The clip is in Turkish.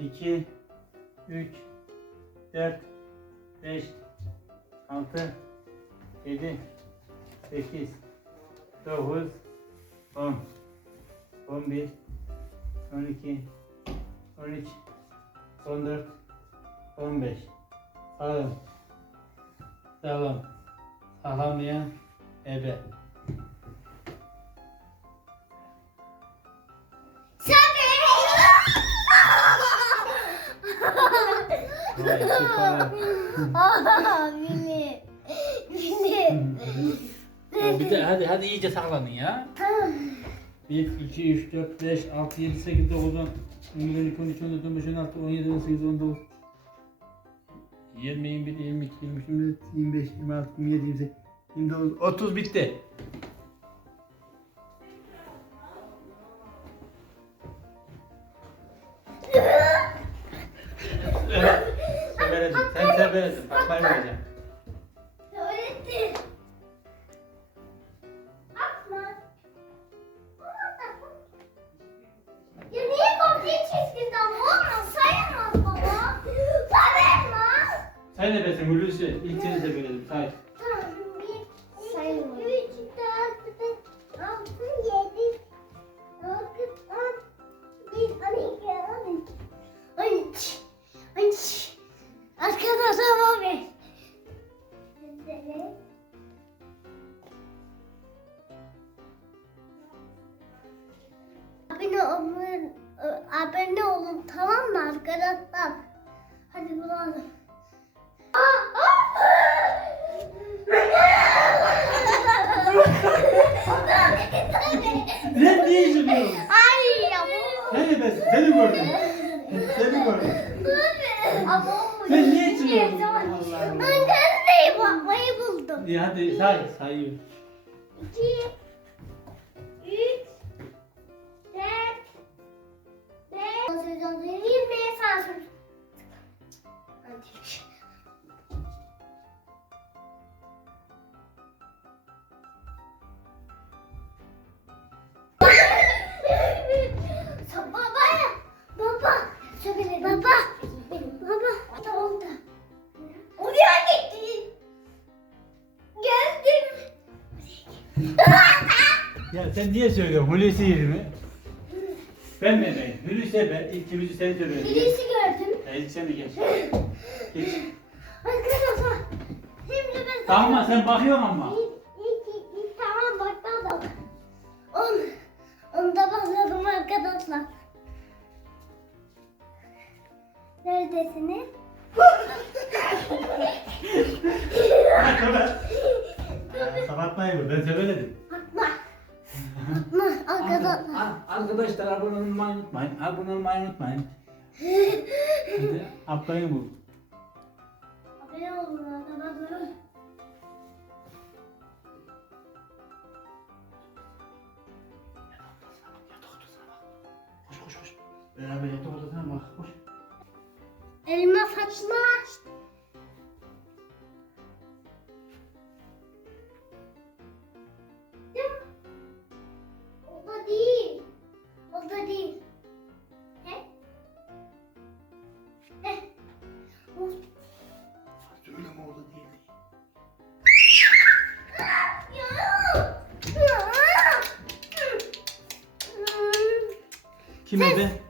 2, 3, 4, 5, 6, 7, 8, 9, 10, 11, 12, 13, 14, 15. Sağlam. Sağlam. Sağlamayan ebe. Süper. Aa, Mini. Mini. bir de hadi hadi iyice saklanın ya. 1, 2, 3, 4, 5, 6, 7, 8, 9, 10, 11, 12, 13, 14, 15, 16, 17, 18, 19, 20, 21, 22, 23, 24, 25, 26, 27, 28, 29, 30 bitti. Sen severedim. Bakmayı vereceğim. Öğretti. Atma. Ya niye kopya çizdin ama? Sayamaz baba. Sayamaz. Sen ne besin Hulusi? İlk seni severedim. Say. Abone olun, abone olun tamam mı arkadaşlar? Hadi bulalım. Ne niye üzülüyorsun? Ay ya bu. Sen ne besin? Seni gördüm. Seni gördüm. Sen niye? Allah'ım. Ben gazeteye bakmayı buldum. İyi hadi say. Sayıyor. İki, Geldim. Ya sen niye söylüyorsun Hulusi mi? Ben mi ben? Hulusi ben. İlk kimisi sen söyledin. Birisi de geç. Geç. Arkadaşlar, şimdi ben Tamam sen bakıyorsun ama. Tamam bakalım. On, onda başladım arkadaşlar. Neredesiniz? Ömer. Ya, Kapatmayın mı? Ben söyledim. Atma. Atma arkadaşlar. Arkadaşlar abone olmayı unutmayın. Abone olmayı unutmayın. Hadi atlayın bu. Abone olun arkadaşlar. Beraber yatak odasına bak koş. Elma Fatma. Söyleme orada değil. Kim ebe?